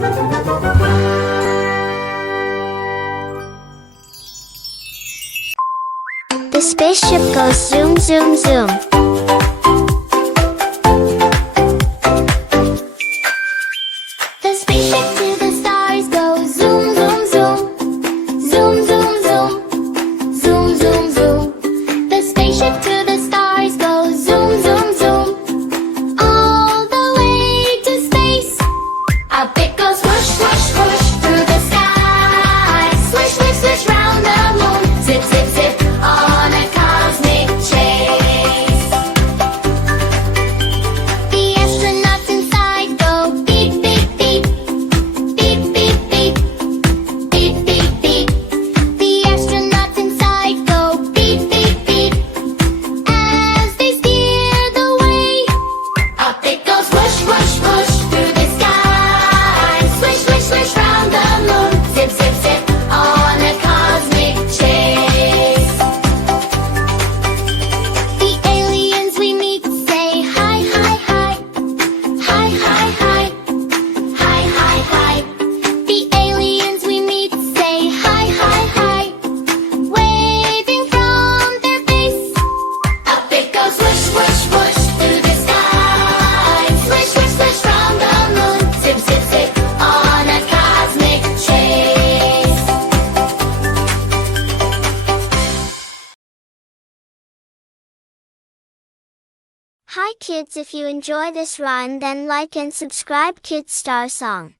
The spaceship goes zoom, zoom, zoom. The spaceship to the stars goes zoom, zoom, zoom. Zoom, zoom, zoom. Zoom, zoom, zoom. The spaceship to the stars goes zoom, zoom, zoom. All the way to space. Up it goes whoosh, whoosh, whoosh through the sky. Swish, swish, swish round the moon. Zip, zip, zip on a cosmic chase. The astronauts inside go beep, beep, beep. Beep, beep, beep. Beep, beep, beep. The astronauts inside go beep, beep, beep. As they steer the way, up it goes whoosh, whoosh, whoosh through the sky. Swish, swish, swish round the moon. Zip, zip, zip on a cosmic chase. The aliens we meet say hi, hi, hi. Hi, hi, hi. Hi, hi, hi. The aliens we meet say hi, hi, hi. Waving from their base. Up it goes whoosh, whoosh, whoosh through the sky. Swish, swish, swish from the moon. Zip, zip, zip on a cosmic chase. Hi kids, if you enjoy this rhyme then like and subscribe Kids Star Song.